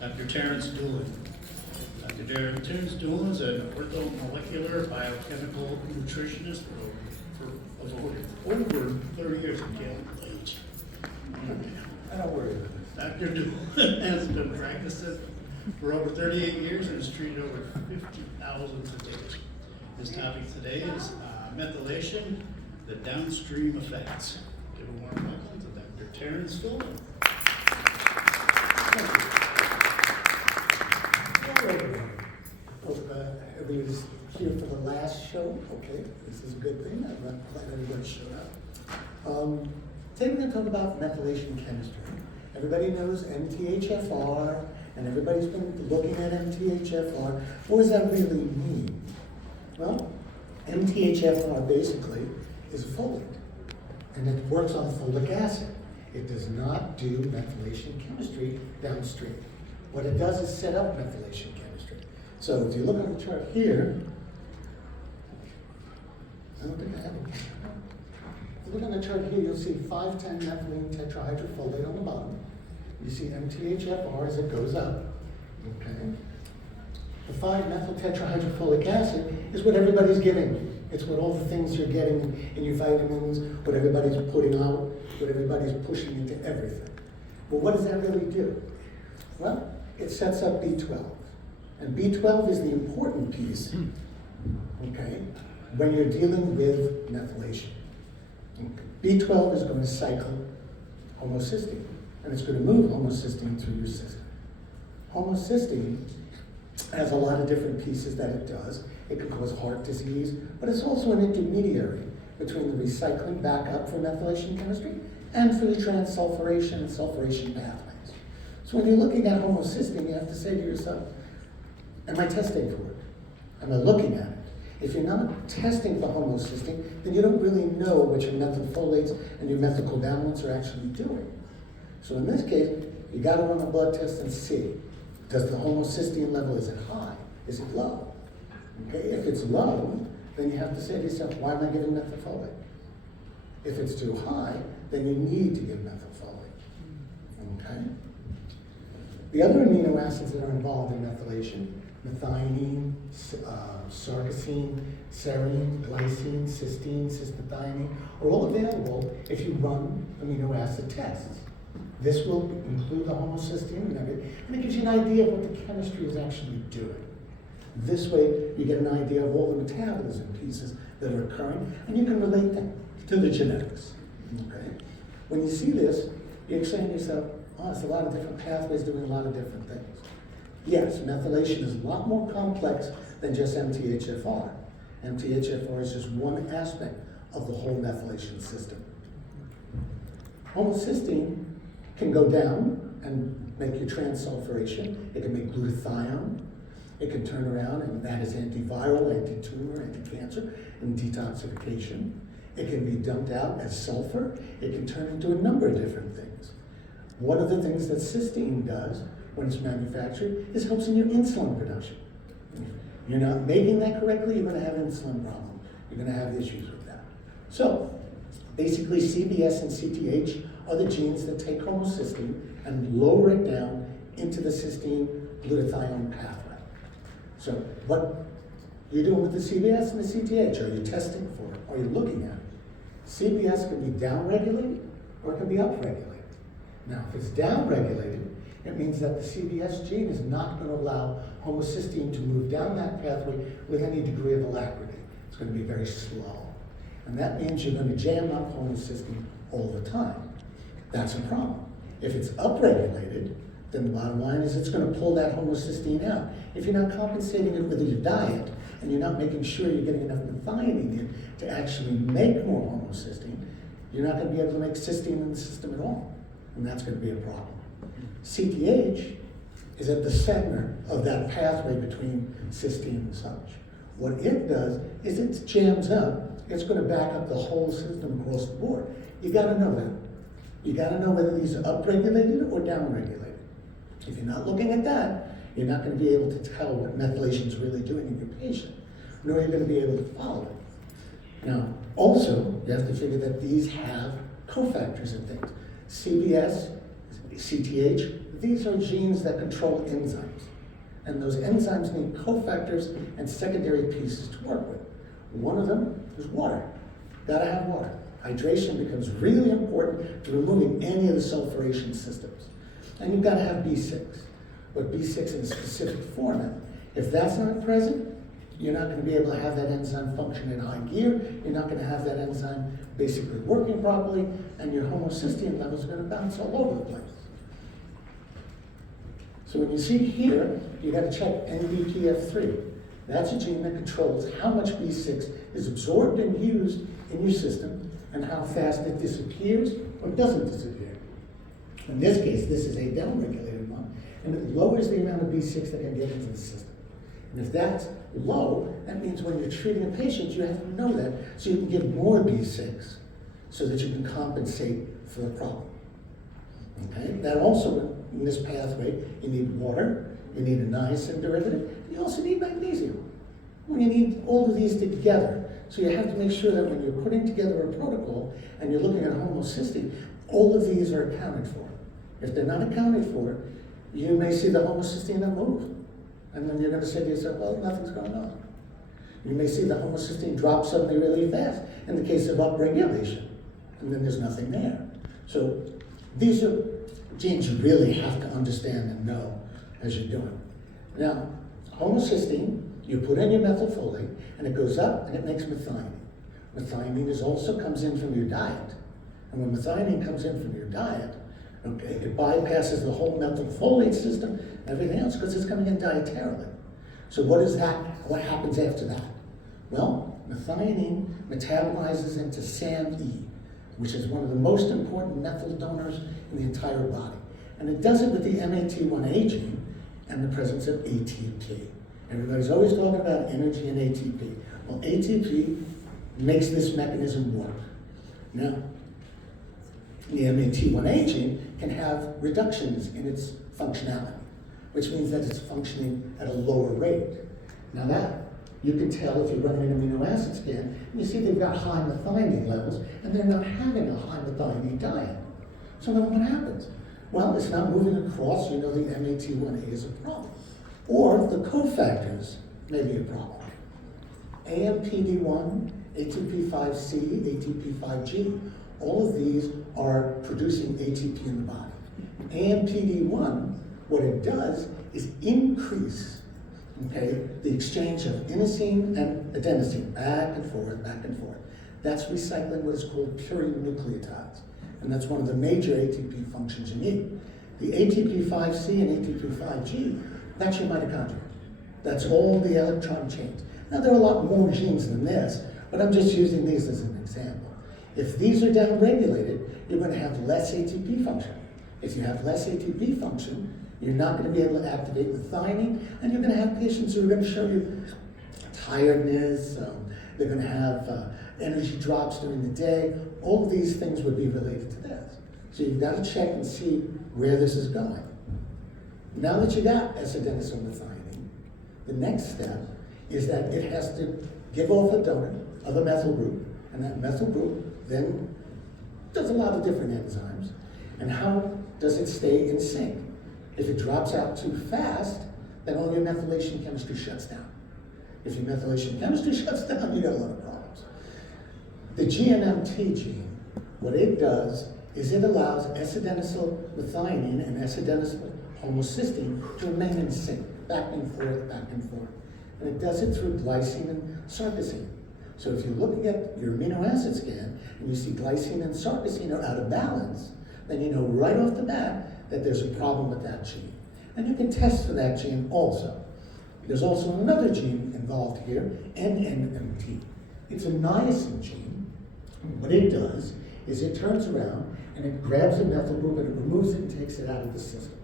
Dr. Terence Dulin. Dr. Terence Dulin is an orthomolecular biochemical nutritionist for over 30 years. I can't age. I don't worry about it. Dr. Dulin has been practicing for over 38 years and has treated over 50,000 to date. His topic today is methylation, the downstream effects. Give a warm welcome to Dr. Terence Dulin. Hello, everyone. Hope everybody's here for the last show. Okay, this is a good thing. I'm glad everybody showed up. Today we're going to talk about methylation chemistry. Everybody knows MTHFR, and everybody's been looking at MTHFR. What does that really mean? Well, MTHFR basically is a folate, and it works on folic acid. It does not do methylation chemistry downstream. What it does is set up methylation chemistry. So if you look at the chart here, I don't think I have it. If you look on the chart here, you'll see 5,10-methylene tetrahydrofolate on the bottom. You see MTHFR as it goes up. Okay. The 5-methyl tetrahydrofolic acid is what everybody's getting. It's what all the things you're getting in your vitamins, what everybody's putting out, what everybody's pushing into everything. But what does that really do? Well, it sets up B12. And B12 is the important piece, okay, when you're dealing with methylation. B12 is going to cycle homocysteine, and it's going to move homocysteine through your system. Homocysteine has a lot of different pieces that it does. It can cause heart disease, but it's also an intermediary between the recycling back up for methylation chemistry and for the transsulfuration and sulfuration pathways. So when you're looking at homocysteine, you have to say to yourself, am I testing for it? Am I looking at it? If you're not testing for homocysteine, then you don't really know what your methylfolates and your methylcobalaminants are actually doing. So in this case, you got to run a blood test and see, does the homocysteine level, is it high? Is it low? Okay, if it's low, then you have to say to yourself, why am I giving methylfolate? If it's too high, then you need to give methylfolate. Okay? The other amino acids that are involved in methylation, methionine, sarcosine, serine, glycine, cysteine, cystathionine, are all available if you run amino acid tests. This will include the homocysteine and everything, and it gives you an idea of what the chemistry is actually doing. This way, you get an idea of all the metabolism pieces that are occurring, and you can relate them to the genetics. Okay? When you see this, you're saying to yourself, oh, it's a lot of different pathways doing a lot of different things. Yes, methylation is a lot more complex than just MTHFR. MTHFR is just one aspect of the whole methylation system. Homocysteine can go down and make your transsulfuration. It can make glutathione. It can turn around, and that is antiviral, anti-tumor, anti-cancer, and detoxification. It can be dumped out as sulfur. It can turn into a number of different things. One of the things that cysteine does when it's manufactured is helps in your insulin production. If you're not making that correctly, you're going to have insulin problems. You're going to have issues with that. So, basically, CBS and CTH are the genes that take homocysteine and lower it down into the cysteine glutathione pathway. So what you're doing with the CBS and the CTH, are you testing for it? Are you looking at it? CBS can be downregulated or it can be upregulated. Now, if it's downregulated, it means that the CBS gene is not going to allow homocysteine to move down that pathway with any degree of alacrity. It's going to be very slow. And that means you're going to jam up homocysteine all the time. That's a problem. If it's upregulated, then the bottom line is it's going to pull that homocysteine out. If you're not compensating it with your diet, and you're not making sure you're getting enough methionine in to actually make more homocysteine, you're not going to be able to make cysteine in the system at all. And that's going to be a problem. CTH is at the center of that pathway between cysteine and such. What it does is it jams up. It's going to back up the whole system across the board. You got to know that. You got to know whether these are upregulated or downregulated. If you're not looking at that, you're not going to be able to tell what methylation is really doing in your patient, nor are you going to be able to follow it. Now, also, you have to figure that these have cofactors and things. CBS, CTH, these are genes that control enzymes. And those enzymes need cofactors and secondary pieces to work with. One of them is water. Gotta have water. Hydration becomes really important to removing any of the sulfuration systems. And you've gotta have B6, but B6 in a specific format. If that's not present, you're not gonna be able to have that enzyme function in high gear, you're not gonna have that enzyme basically working properly, and your homocysteine levels are gonna bounce all over the place. So when you see here, you gotta check NBPF3. That's a gene that controls how much B6 is absorbed and used in your system and how fast it disappears or doesn't disappear. In this case, this is a downregulated one, and it lowers the amount of B6 that can get into the system. And if that's low, that means when you're treating a patient, you have to know that so you can give more B6 so that you can compensate for the problem. Okay? That also, in this pathway, you need water, you need a niacin derivative, you also need magnesium. Well, you need all of these together. So you have to make sure that when you're putting together a protocol and you're looking at homocysteine, all of these are accounted for. If they're not accounted for, you may see the homocysteine not move. And then you're going to say to yourself, well, nothing's going on. You may see the homocysteine drop suddenly really fast in the case of upregulation, and then there's nothing there. So these are genes you really have to understand and know as you're doing. Now, homocysteine, you put in your methylfolate, and it goes up and it makes methionine. Methionine also comes in from your diet. And when methionine comes in from your diet, okay, it bypasses the whole methylfolate system, everything else, because it's coming in dietarily. So what is that? What happens after that? Well, methionine metabolizes into SAMe, which is one of the most important methyl donors in the entire body. And it does it with the MAT1A gene and the presence of ATP. Everybody's always talking about energy and ATP. Well, ATP makes this mechanism work. Now, the MAT1A gene can have reductions in its functionality, which means that it's functioning at a lower rate. Now that, you can tell if you're running an amino acid scan, and you see they've got high methionine levels, and they're not having a high methionine diet. So then what happens? Well, it's not moving across, you know the MAT1A is a problem. Or the cofactors may be a problem. AMPD1, ATP5C, ATP5G, all of these are producing ATP in the body. AMPD1, what it does is increase, okay, the exchange of inosine and adenosine, back and forth, back and forth. That's recycling what is called purine nucleotides. And that's one of the major ATP functions you need. The ATP5C and ATP5G, that's your mitochondria. That's all the electron chains. Now there are a lot more genes than this, but I'm just using these as an example. If these are downregulated, you're going to have less ATP function. If you have less ATP function, you're not going to be able to activate methionine, and you're going to have patients who are going to show you tiredness, they're going to have energy drops during the day. All of these things would be related to this. So you've got to check and see where this is going. Now that you got S-adenosylmethionine, the next step is that it has to give off a donor of a methyl group, and that methyl group then does a lot of different enzymes. And how does it stay in sync? If it drops out too fast, then all your methylation chemistry shuts down. If your methylation chemistry shuts down, you got a lot of problems. The GNMT gene, what it does is it allows S-adenosylmethionine and S-adenosylhomocysteine to remain in sync, back and forth, back and forth. And it does it through glycine and sarcosine. So if you're looking at your amino acid scan and you see glycine and sarcosine are out of balance, then you know right off the bat that there's a problem with that gene. And you can test for that gene also. There's also another gene involved here, NNMT. It's a niacin gene. What it does is it turns around and it grabs a methyl group and it removes it and takes it out of the system.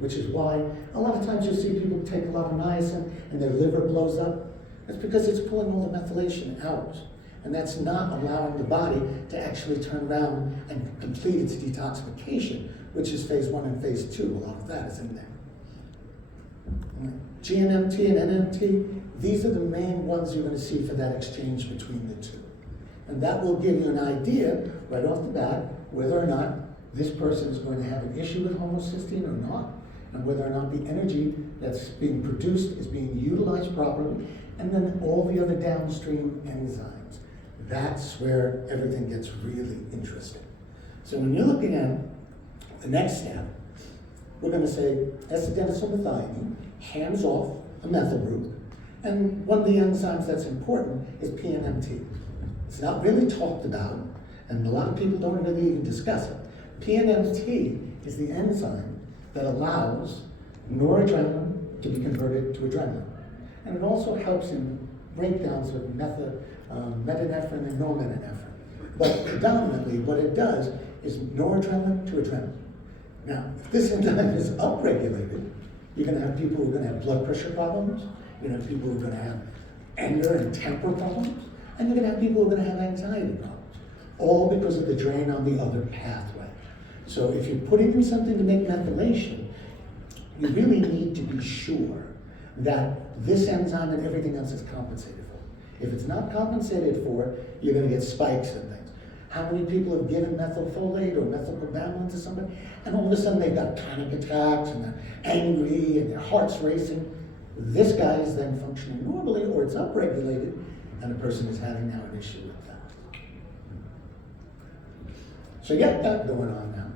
Which is why a lot of times you'll see people take a lot of niacin and their liver blows up. That's because it's pulling all the methylation out. And that's not allowing the body to actually turn around and complete its detoxification, which is phase 1 and phase 2. A lot of that is in there. GNMT and NMT, these are the main ones you're going to see for that exchange between the two. And that will give you an idea right off the bat whether or not this person is going to have an issue with homocysteine or not, and whether or not the energy that's being produced is being utilized properly, and then all the other downstream enzymes. That's where everything gets really interesting. So when you're looking at the next step, we're going to say S-adenosylmethionine, hands off a methyl group, and one of the enzymes that's important is PNMT. It's not really talked about, and a lot of people don't really even discuss it. PNMT is the enzyme that allows noradrenaline to be converted to adrenaline. And it also helps in breakdowns of methanephrine and norepinephrine. But predominantly what it does is noradrenaline to adrenaline. Now, if this enzyme is upregulated, you're going to have people who are going to have blood pressure problems, you're going to have people who are going to have anger and temper problems, and you're going to have people who are going to have anxiety problems, all because of the drain on the other pathway. So if you're putting in something to make methylation, you really need to be sure that this enzyme and everything else is compensated for. If it's not compensated for, you're going to get spikes and things. How many people have given methylfolate or methylcobalamin to somebody, and all of a sudden they've got panic attacks and they're angry and their heart's racing? This guy is then functioning normally, or it's upregulated, and the person is having now an issue with that. So you got that going on now.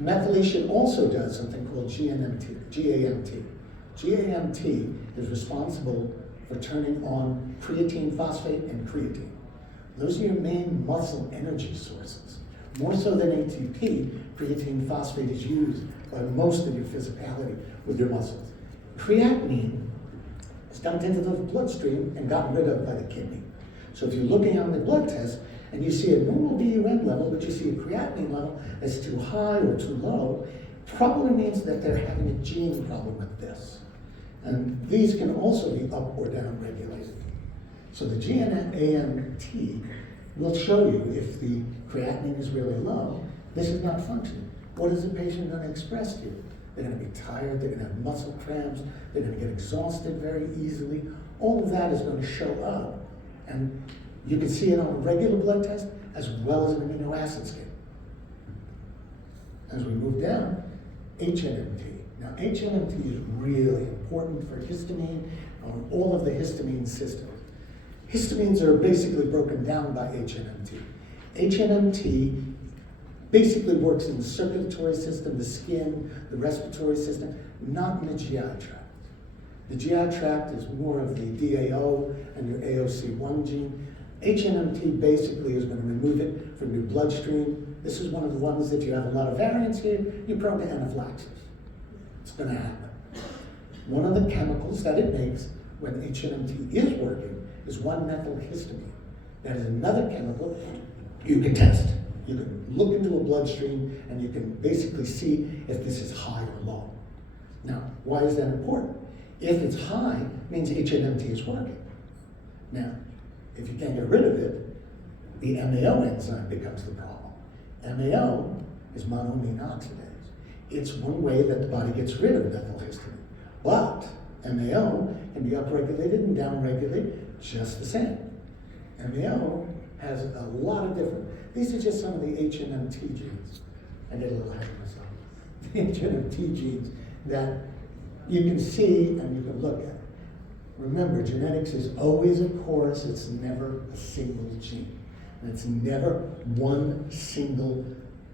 Methylation also does something called GAMT. GAMT is responsible for turning on creatine phosphate and creatine. Those are your main muscle energy sources. More so than ATP, creatine phosphate is used by most of your physicality with your muscles. Creatinine is dumped into the bloodstream and gotten rid of by the kidney. So if you're looking on the blood test and you see a normal BUN level, but you see a creatinine level that's too high or too low, probably means that they're having a gene problem with this. And these can also be up or down regulated. So the GAMT will show you if the creatinine is really low, this is not functioning. What is the patient going to express to you? They're going to be tired, they're going to have muscle cramps, they're going to get exhausted very easily. All of that is going to show up. And you can see it on a regular blood test as well as an amino acid scan. As we move down, HNMT. Now HNMT is really important for histamine on all of the histamine systems. Histamines are basically broken down by HNMT. HNMT basically works in the circulatory system, the skin, the respiratory system, not in the GI tract. The GI tract is more of the DAO and your AOC1 gene. HNMT basically is going to remove it from your bloodstream. This is one of the ones that you have a lot of variants here, you're prone to anaphylaxis. It's going to happen. One of the chemicals that it makes when HNMT is working is 1-methylhistamine. That is another chemical you can test. You can look into a bloodstream and you can basically see if this is high or low. Now, why is that important? If it's high, it means HNMT is working. Now, if you can't get rid of it, the MAO enzyme becomes the problem. MAO is monoamine oxidase. It's one way that the body gets rid of methylhistamine. But MAO can be upregulated and downregulated just the same. MAO has a lot of different, these are just some of the HNMT genes. I get a little ahead of myself. The HNMT genes that you can see and you can look at. Remember, genetics is always a chorus, it's never a single gene. And it's never one single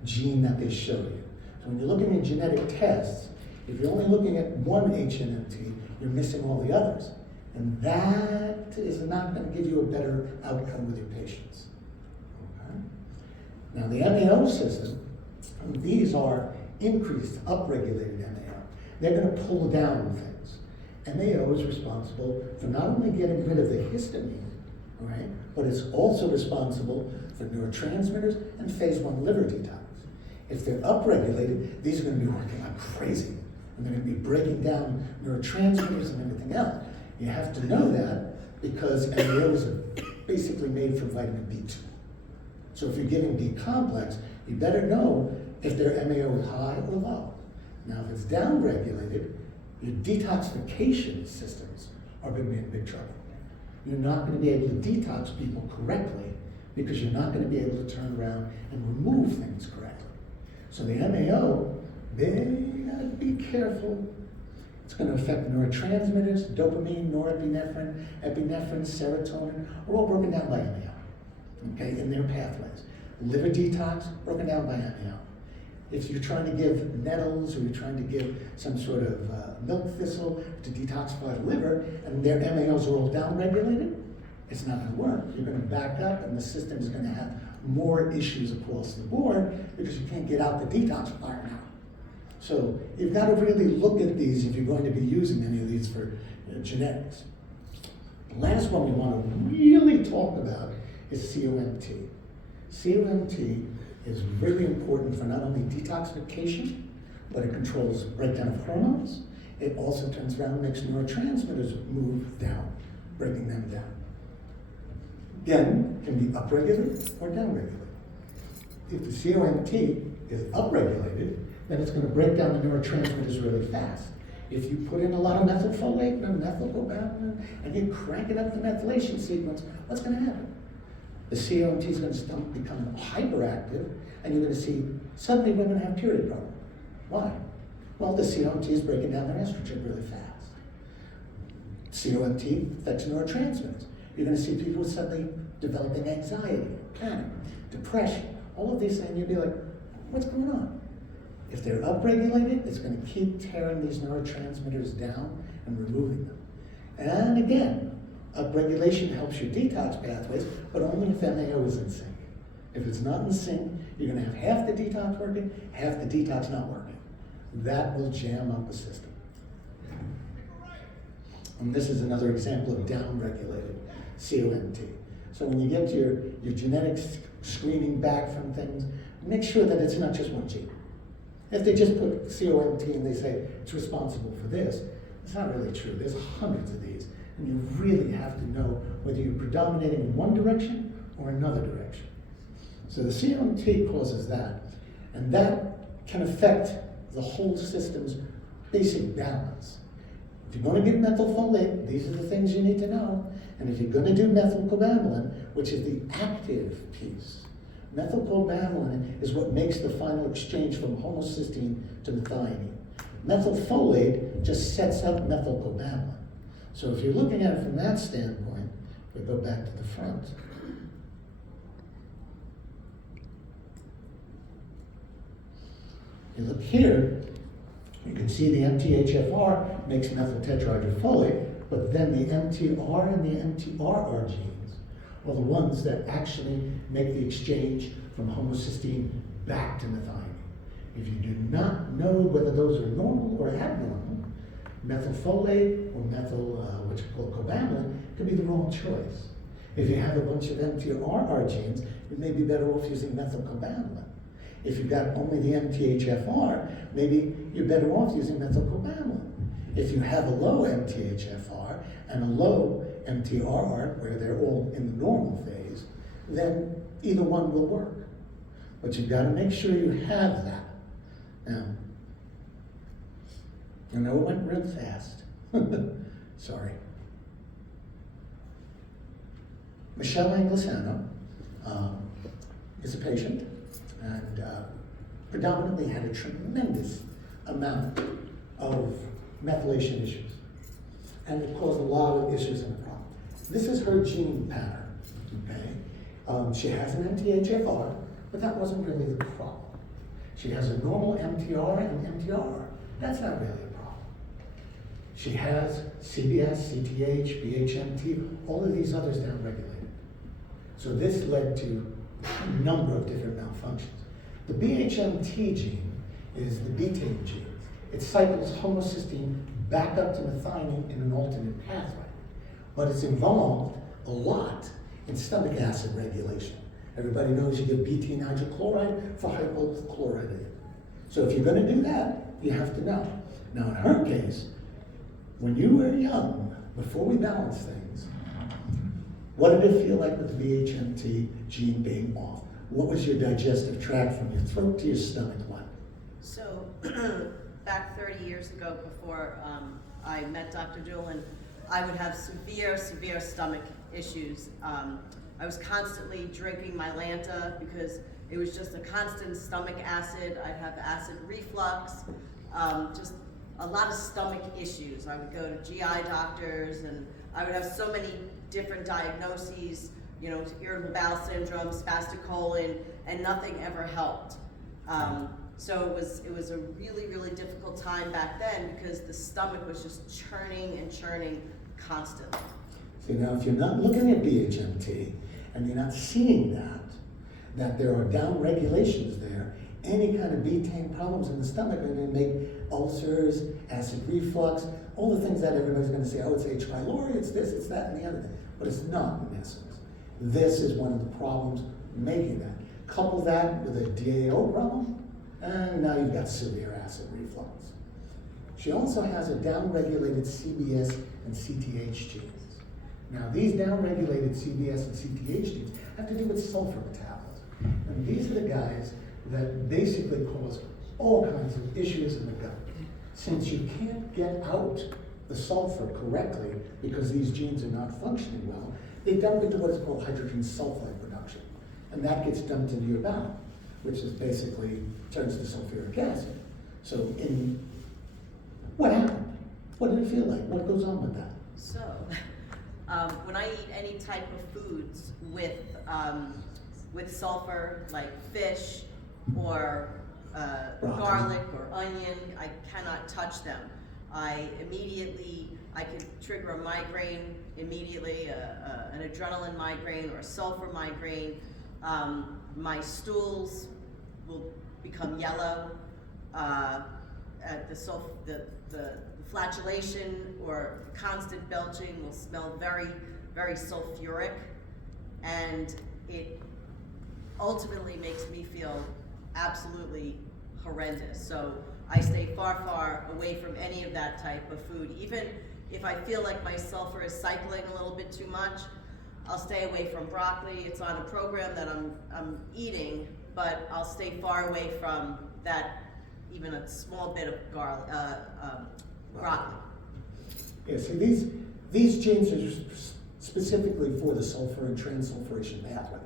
gene that they show you. So when you're looking at genetic tests, if you're only looking at one HNMT, you're missing all the others. And that is not going to give you a better outcome with your patients. Okay? Now the MAO system, these are increased, upregulated MAO. They're going to pull down things. MAO is responsible for not only getting rid of the histamine, right, but it's also responsible for neurotransmitters and phase 1 liver detox. If they're upregulated, these are going to be working like crazy. And they're going to be breaking down neurotransmitters and everything else. You have to know that because MAOs are basically made from vitamin B2. So if you're giving B complex, you better know if their MAO is high or low. Now if it's downregulated, your detoxification systems are going to be in big trouble. You're not going to be able to detox people correctly because you're not going to be able to turn around and remove things correctly. So the MAO, they gotta be careful. It's going to affect neurotransmitters, dopamine, norepinephrine, epinephrine, serotonin, are all broken down by MAO, okay, in their pathways. Liver detox, broken down by MAO. If you're trying to give nettles or you're trying to give some sort of milk thistle to detoxify the liver and their MAOs are all downregulated, it's not going to work. You're going to back up and the system is going to have more issues across the board because you can't get out the detoxifier now. So you've got to really look at these if you're going to be using any of these for genetics. The last one we want to really talk about is COMT. COMT is really important for not only detoxification, but it controls breakdown of hormones. It also turns around and makes neurotransmitters move down, breaking them down. Again, can be upregulated or downregulated. If the COMT is upregulated, then it's going to break down the neurotransmitters really fast. If you put in a lot of methylfolate and methylcobalamin and you crank it up the methylation sequence, what's going to happen? The COMT is going to become hyperactive, and you're going to see suddenly women have period problems. Why? Well, the COMT is breaking down their estrogen really fast. COMT affects neurotransmitters. You're going to see people suddenly developing anxiety, panic, depression, all of these things. You'll be like, what's going on? If they're upregulated, it's going to keep tearing these neurotransmitters down and removing them. And again, upregulation helps your detox pathways, but only if MAO is in sync. If it's not in sync, you're going to have half the detox working, half the detox not working. That will jam up the system. And this is another example of downregulated COMT. So when you get your genetics screening back from things, make sure that it's not just one gene. If they just put COMT and they say it's responsible for this, it's not really true. There's hundreds of these. And you really have to know whether you're predominating in one direction or another direction. So the COMT causes that, and that can affect the whole system's basic balance. If you're going to give methylfolate, these are the things you need to know. And if you're going to do methylcobalamin, which is the active piece, methylcobalamin is what makes the final exchange from homocysteine to methionine. Methylfolate just sets up methylcobalamin. So if you're looking at it from that standpoint, we go back to the front. You look here, you can see the MTHFR makes methyl tetrahydrofolate, but then the MTR and the MTRR genes are the ones that actually make the exchange from homocysteine back to methionine. If you do not know whether those are normal or abnormal, methylfolate or what you call cobalamin could be the wrong choice. If you have a bunch of MTRR genes, you may be better off using methylcobalamin. If you've got only the MTHFR, maybe you're better off using methylcobalamin. If you have a low MTHFR and a low MTRR, where they're all in the normal phase, then either one will work. But you've got to make sure you have that. Now, I know it went real fast. Sorry. Michelle Anglisano is a patient and predominantly had a tremendous amount of methylation issues. And it caused a lot of issues in the problem. This is her gene pattern, okay? She has an MTHFR, but that wasn't really the problem. She has a normal MTR and MTR. That's not really a problem. She has CBS, CTH, BHMT, all of these others downregulated. So this led to a number of different malfunctions. The BHMT gene is the betaine gene. It cycles homocysteine back up to methionine in an alternate pathway. But it's involved a lot in stomach acid regulation. Everybody knows you give betaine hydrochloride for hypochlorhydria. So if you're going to do that, you have to know. Now in her case, when you were young, before we balanced things, what did it feel like with the BHMT gene being off? What was your digestive tract from your throat to your stomach like? So back 30 years ago, before I met Dr. Dulin, I would have severe stomach issues. I was constantly drinking Mylanta because it was just a constant stomach acid. I'd have acid reflux, just a lot of stomach issues. I would go to GI doctors, and I would have so many different diagnoses, you know, irritable bowel syndrome, spastic colon, and nothing ever helped. So it was a really, really difficult time back then because the stomach was just churning and churning constantly. See, now if you're not looking at BHMT and you're not seeing that there are down regulations there, any kind of betaine problems in the stomach are going to make ulcers, acid reflux, all the things that everybody's going to say, oh, it's H. pylori, it's this, it's that, and the other thing. But it's not, in essence. This is one of the problems making that. Couple that with a DAO problem, and now you've got severe acid reflux. She also has a downregulated CBS and CTH genes. Now, these downregulated CBS and CTH genes have to do with sulfur metabolism. And these are the guys that basically cause all kinds of issues in the gut. Since you can't get out the sulfur correctly because these genes are not functioning well, they dump into what is called hydrogen sulfide production. And that gets dumped into your bowel, which is basically turns to sulfuric acid. So what happened? What did it feel like? What goes on with that? So, when I eat any type of foods with sulfur, like fish or garlic or onion, I cannot touch them. I could trigger a migraine immediately, an adrenaline migraine or a sulfur migraine. My stools will become yellow. The flatulation or constant belching will smell very, very sulfuric, and it ultimately makes me feel absolutely horrendous. So I stay far, far away from any of that type of food. Even if I feel like my sulfur is cycling a little bit too much, I'll stay away from broccoli. It's on a program that I'm eating, but I'll stay far away from that, even a small bit of garlic, broccoli. Yeah, see, these genes are specifically for the sulfur and transsulfuration pathways.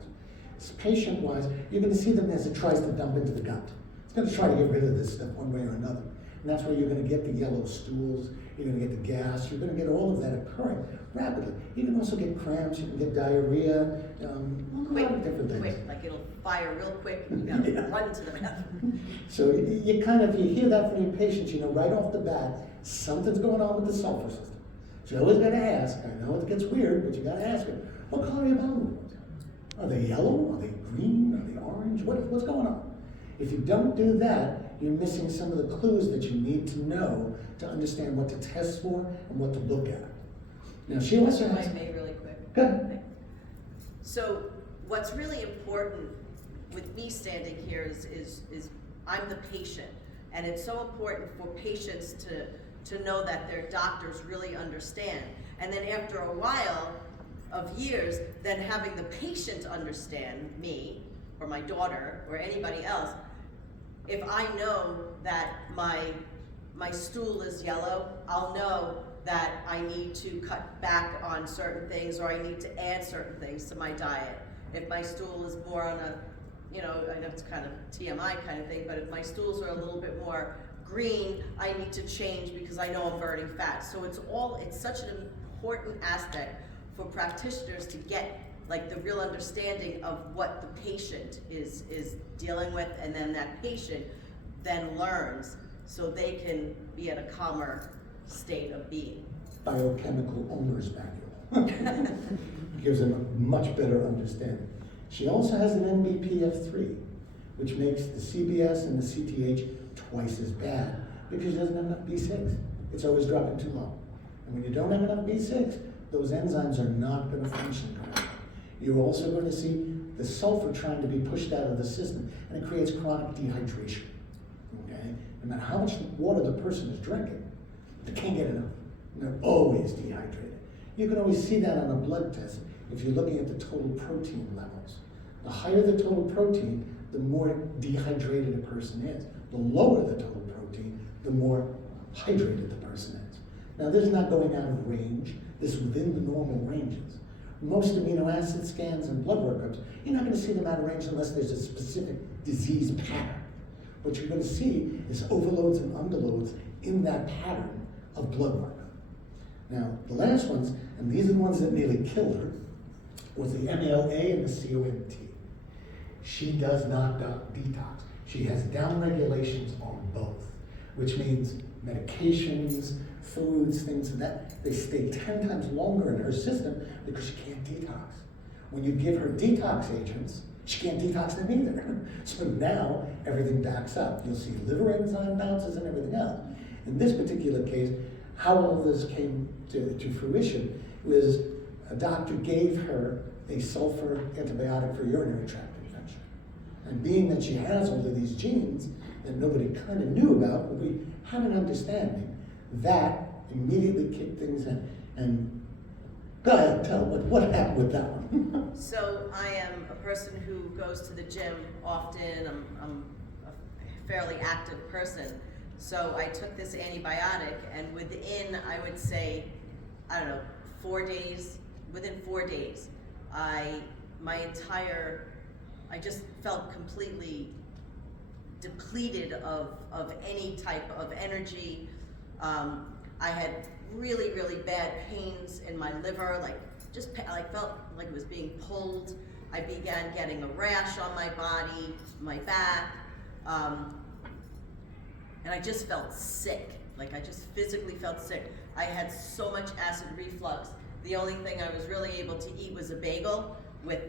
So patient-wise, you're going to see them as it tries to dump into the gut. It's going to try to get rid of this stuff one way or another. And that's where you're going to get the yellow stools, you're going to get the gas, you're going to get all of that occurring rapidly. You can also get cramps, you can get diarrhea, a lot of different things. Quick, like it'll fire real quick and you gotta run to the bathroom. So you hear that from your patients, you know, right off the bat, something's going on with the sulfur system. So you always got to ask. I know it gets weird, but you got to ask them, what color are your bowel movements? Are they yellow? Are they green? Are they orange? What's going on? If you don't do that, you're missing some of the clues that you need to know to understand what to test for and what to look at. Now, she also has... If I may, really quick. Good. So what's really important with me standing here is I'm the patient, and it's so important for patients to know that their doctors really understand. And then after a while of years, then having the patient understand me or my daughter or anybody else, if I know that my stool is yellow, I'll know that I need to cut back on certain things or I need to add certain things to my diet. If my stool is more on a, you know, I know it's kind of TMI kind of thing, but if my stools are a little bit more green, I need to change because I know I'm burning fat. So it's such an important aspect for practitioners to get like the real understanding of what the patient is dealing with, and then that patient then learns so they can be at a calmer state of being. Biochemical owner's manual. Gives them a much better understanding. She also has an NBPF3, which makes the CBS and the CTH twice as bad because she doesn't have enough B6. It's always dropping too low. And when you don't have enough B6, those enzymes are not going to function correctly. You're also going to see the sulfur trying to be pushed out of the system, and it creates chronic dehydration. Okay? No matter how much water the person is drinking, they can't get enough. And they're always dehydrated. You can always see that on a blood test if you're looking at the total protein levels. The higher the total protein, the more dehydrated a person is. The lower the total protein, the more hydrated the person is. Now, this is not going out of range. This is within the normal ranges. Most amino acid scans and blood workups, you're not going to see them out of range unless there's a specific disease pattern. What you're going to see is overloads and underloads in that pattern of blood work. Now, the last ones, and these are the ones that nearly killed her, was the MAOA and the COMT. She does not detox. She has down regulations on both, which means medications, foods, things like that, they stay 10 times longer in her system because she can't detox. When you give her detox agents, she can't detox them either. So now everything backs up. You'll see liver enzyme bounces and everything else. In this particular case, how all this came to fruition was a doctor gave her a sulfur antibiotic for urinary tract infection. And being that she has all of these genes that nobody kind of knew about, but we had an understanding, that immediately kicked things in. And go ahead, tell what happened with that one. So I am a person who goes to the gym often. I'm a fairly active person. So I took this antibiotic, and within, I would say, I don't know, 4 days, within 4 days, I just felt completely depleted of any type of energy. I had really, really bad pains in my liver, I felt like it was being pulled. I began getting a rash on my body, my back, and I just felt sick. Like, I just physically felt sick. I had so much acid reflux. The only thing I was really able to eat was a bagel with,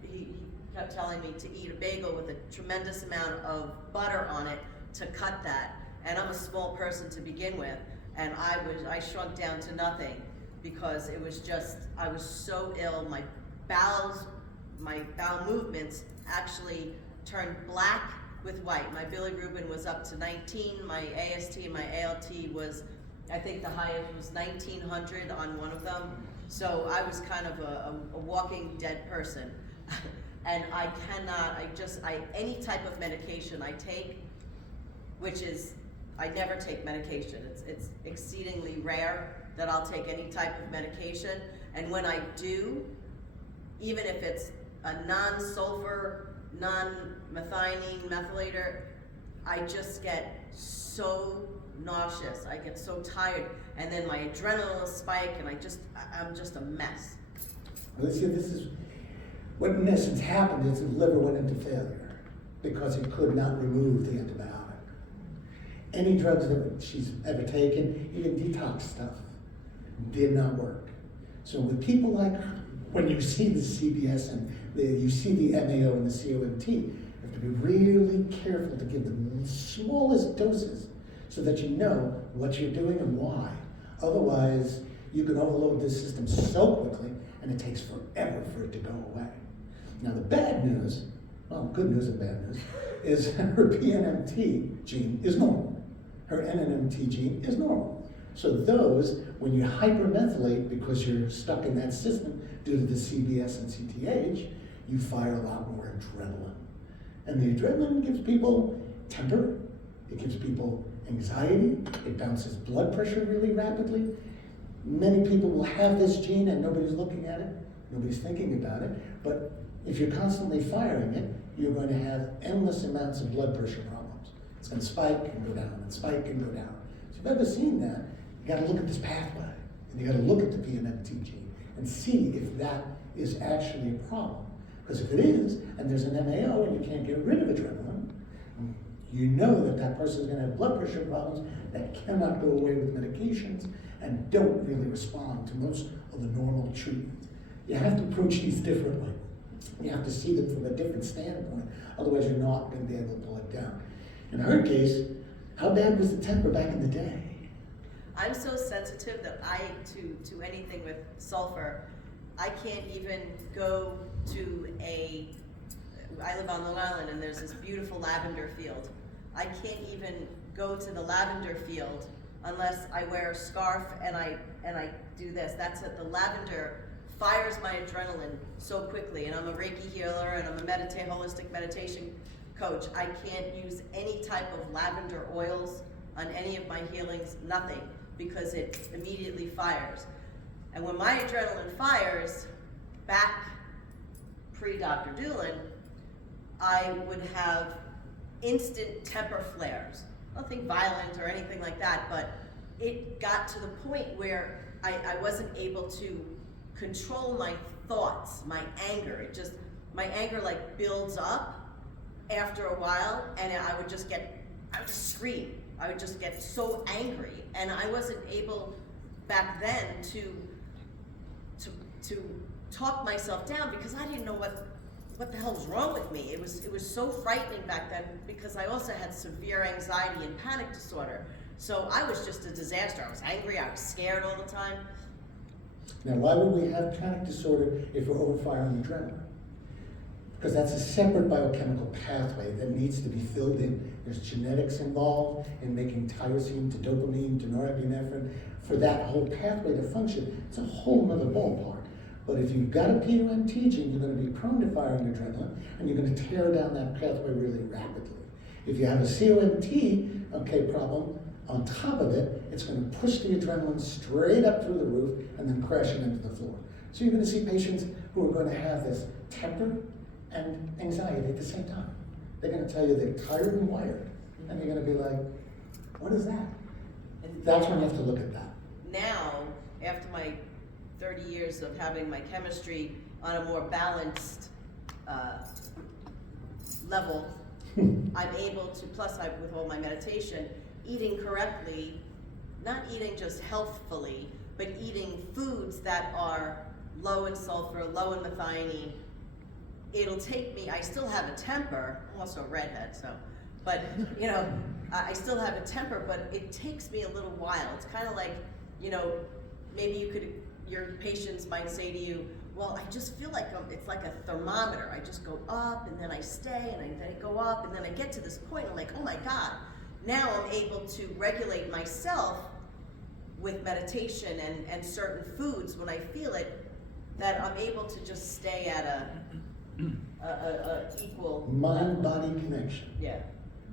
he kept telling me to eat a bagel with a tremendous amount of butter on it to cut that. And I'm a small person to begin with, and I shrunk down to nothing because it was just, I was so ill. My bowel movements actually turned black with white. My bilirubin was up to 19, my AST and my ALT was, I think the highest was 1900 on one of them. So I was kind of a walking dead person. And I cannot, any type of medication I take, which is, I never take medication. It's exceedingly rare that I'll take any type of medication. And when I do, even if it's a non-sulfur, non-methionine methylator, I just get so nauseous. I get so tired. And then my adrenaline will spike, and I'm just a mess. Well, see, this is what in essence happened is the liver went into failure because it could not remove the antibiotic. Any drugs that she's ever taken, even detox stuff, did not work. So with people like her, when you see the CBS and you see the MAO and the COMT, you have to be really careful to give them the smallest doses so that you know what you're doing and why. Otherwise, you can overload this system so quickly and it takes forever for it to go away. Now the bad news, well, good news and bad news, is her PNMT gene is normal. Her NNMT gene is normal. So those, when you hypermethylate because you're stuck in that system due to the CBS and CTH, you fire a lot more adrenaline. And the adrenaline gives people temper, it gives people anxiety, it bounces blood pressure really rapidly. Many people will have this gene and nobody's looking at it, nobody's thinking about it, but if you're constantly firing it, you're going to have endless amounts of blood pressure problems. It's going to spike and go down and spike and go down. So if you've ever seen that, you got to look at this pathway, and you got to look at the PNMT gene and see if that is actually a problem. Because if it is, and there's an MAO and you can't get rid of adrenaline, you know that that person is going to have blood pressure problems that cannot go away with medications and don't really respond to most of the normal treatment. You have to approach these differently. You have to see them from a different standpoint, otherwise you're not going to be able to pull it down. In her case, how bad was the temper back in the day? I'm so sensitive that to anything with sulfur, I can't even go to I live on Long Island and there's this beautiful lavender field. I can't even go to the lavender field unless I wear a scarf and I do this. That's it. The lavender fires my adrenaline so quickly, and I'm a Reiki healer and I'm a holistic meditation coach. I can't use any type of lavender oils on any of my healings, nothing, because it immediately fires. And when my adrenaline fires, back pre-Dr. Dulin, I would have instant temper flares. Nothing violent or anything like that, but it got to the point where I wasn't able to control my thoughts, my anger. My anger like builds up after a while, and I would just scream. I would just get so angry, and I wasn't able back then to talk myself down because I didn't know what the hell was wrong with me. It was so frightening back then because I also had severe anxiety and panic disorder. So I was just a disaster. I was angry, I was scared all the time. Now, why would we have panic disorder if we're overfiring adrenaline? Because that's a separate biochemical pathway that needs to be filled in. There's genetics involved in making tyrosine to dopamine to norepinephrine. For that whole pathway to function, it's a whole other ballpark. But if you've got a POMT gene, you're going to be prone to firing adrenaline, and you're going to tear down that pathway really rapidly. If you have a COMT, problem, on top of it, it's going to push the adrenaline straight up through the roof and then crashing into the floor. So you're going to see patients who are going to have this temper and anxiety at the same time. They're going to tell you they're tired and wired, and you're going to be like, what is that? That's when you have to look at that. Now, after my 30 years of having my chemistry on a more balanced level, I'm able to, with all my meditation, eating correctly, not eating just healthfully, but eating foods that are low in sulfur, low in methionine. It'll take me, I still have a temper, I'm also a redhead, so, but I still have a temper, but it takes me a little while. It's kind of like, maybe your patients might say to you, well, I just feel like it's like a thermometer. I just go up and then I stay and then I go up and then I get to this point, I'm like, oh my God. Now I'm able to regulate myself with meditation and certain foods when I feel it, that I'm able to just stay at a equal mind-body connection. Yeah.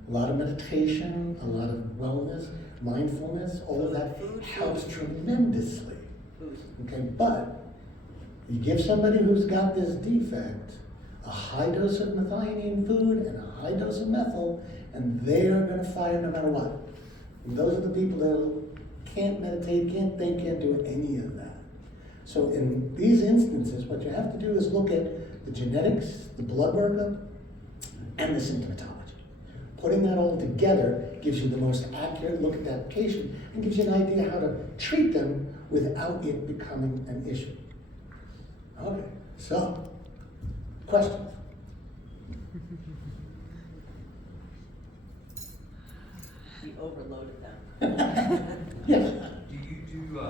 A lot of meditation, a lot of wellness, mindfulness, all of that helps tremendously. Okay, but you give somebody who's got this defect a high dose of methionine food and a high dose of methyl, and they are going to fire no matter what. And those are the people that can't meditate, can't think, can't do any of that. So in these instances, what you have to do is look at the genetics, the blood workup, and the symptomatology. Putting that all together gives you the most accurate look at that patient and gives you an idea how to treat them without it becoming an issue. Okay, so, questions? We overloaded them. Yes. Do you do,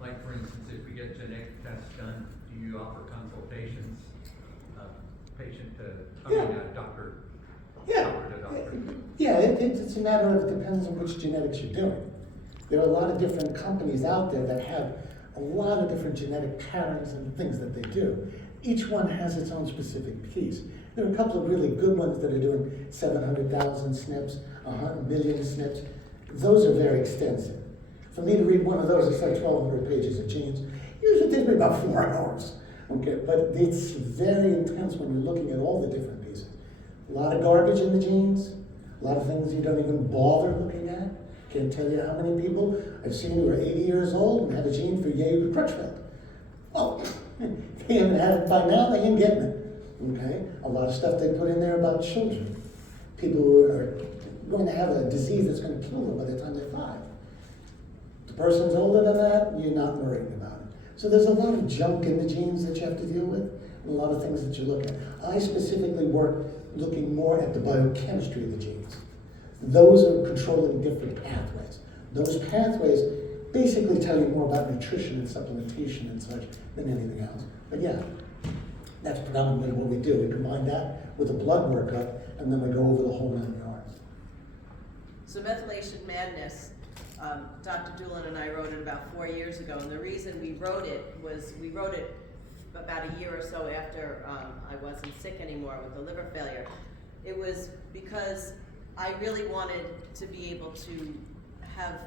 like for instance, if we get genetic tests done, do you offer consultations, patient to, doctor? Yeah. Doctor to doctor? Yeah, it's a matter of, it depends on which genetics you're doing. There are a lot of different companies out there that have a lot of different genetic patterns and things that they do. Each one has its own specific piece. There are a couple of really good ones that are doing 700,000 SNPs, 100 million SNPs. Those are very extensive. For me to read one of those, it's like 1,200 pages of genes. Usually takes me about 4 hours. Okay, but it's very intense when you're looking at all the different pieces. A lot of garbage in the genes, a lot of things you don't even bother looking at. Can't tell you how many people I've seen who are 80 years old and have a gene for Crutchfield. Well, if they haven't had it by now, they ain't getting it. Okay? A lot of stuff they put in there about children. People who are going to have a disease that's going to kill them by the time they're 5. The person's older than that, you're not worrying about it. So there's a lot of junk in the genes that you have to deal with, and a lot of things that you look at. I specifically work looking more at the biochemistry of the genes. Those are controlling different pathways. Those pathways basically tell you more about nutrition and supplementation and such than anything else. But yeah, that's predominantly what we do. We combine that with a blood workup, and then we go over the whole 9 yards. So Methylation Madness, Dr. Dulin and I wrote it about 4 years ago, and the reason we wrote it was we wrote it about a year or so after I wasn't sick anymore with the liver failure. It was because I really wanted to be able to have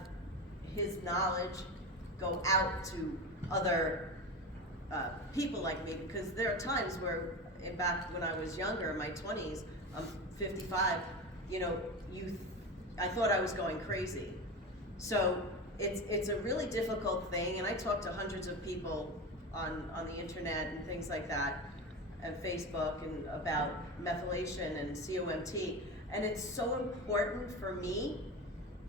his knowledge go out to other people like me, because there are times where, back when I was younger, in my 20s, I'm 55, you know, I thought I was going crazy. So it's a really difficult thing, and I talk to hundreds of people on the internet and things like that, and Facebook, and about methylation and COMT, and it's so important for me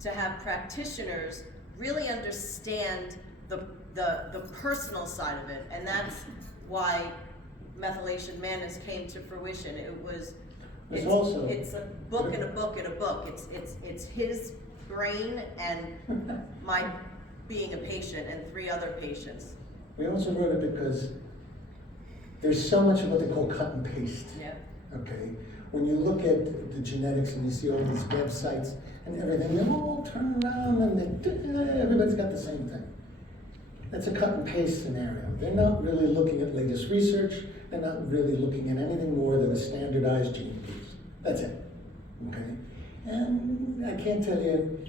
to have practitioners really understand the personal side of it, and that's why Methylation Madness came to fruition. It's a book and a book and a book. It's his brain and my being a patient and 3 other patients. We also wrote it because there's so much of what they call cut and paste. Yeah. Okay? When you look at the genetics and you see all these websites and everything, they all turn around and everybody's got the same thing. That's a cut and paste scenario. They're not really looking at latest research. They're not really looking at anything more than a standardized gene piece. That's it. Okay? And I can't tell you,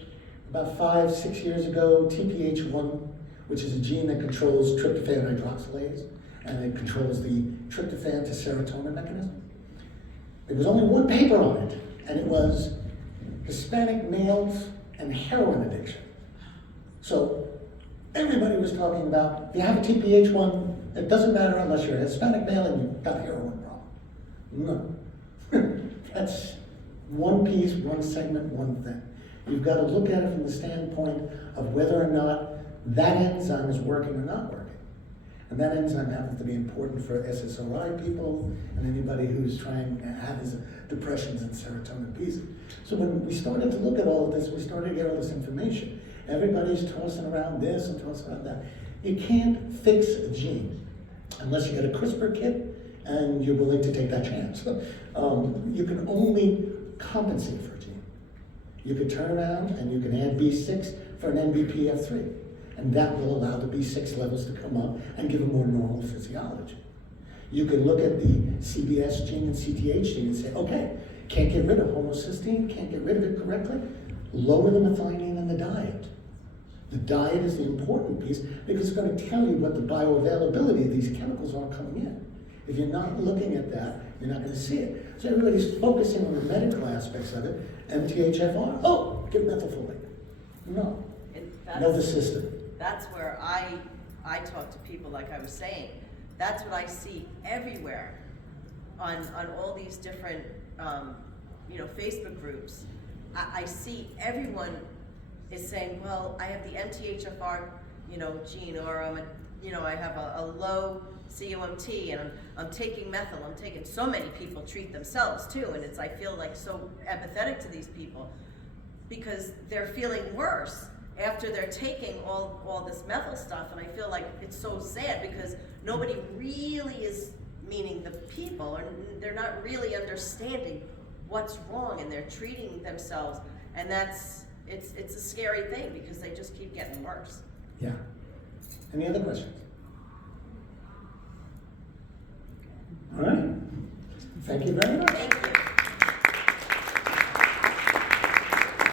about 5-6 years ago, TPH1, which is a gene that controls tryptophan hydroxylase, and it controls the tryptophan to serotonin mechanism. There was only one paper on it, and it was Hispanic males and heroin addiction. So everybody was talking about, if you have a TPH1, it doesn't matter unless you're a Hispanic male and you've got a heroin problem. No. That's one piece, one segment, one thing. You've got to look at it from the standpoint of whether or not that enzyme is working or not working. And that enzyme happens to be important for SSRI people and anybody who's trying to have his depressions and serotonin pieces. So when we started to look at all of this, we started to get all this information. Everybody's tossing around this and tossing around that. You can't fix a gene unless you get a CRISPR kit and you're willing to take that chance. You can only compensate for a gene. You could turn around and you can add B6 for an NBPF3. And that will allow the B6 levels to come up and give a more normal physiology. You can look at the CBS gene and CTH gene and say, okay, can't get rid of homocysteine, can't get rid of it correctly, lower the methionine in the diet. The diet is the important piece because it's going to tell you what the bioavailability of these chemicals are coming in. If you're not looking at that, you're not going to see it. So everybody's focusing on the medical aspects of it. MTHFR, oh, give methylfolate. No, know the system. That's where I talk to people, like I was saying. That's what I see everywhere on all these different Facebook groups. I see everyone is saying, well, I have the MTHFR gene, or I have a low COMT, and I'm taking methyl. I'm taking, so many people treat themselves too, and I feel like so empathetic to these people because they're feeling worse after they're taking all this methyl stuff, and I feel like it's so sad because nobody really is, meaning the people, or they're not really understanding what's wrong, and they're treating themselves, and it's a scary thing because they just keep getting worse. Yeah. Any other questions? All right. Thank you very much. Thank you.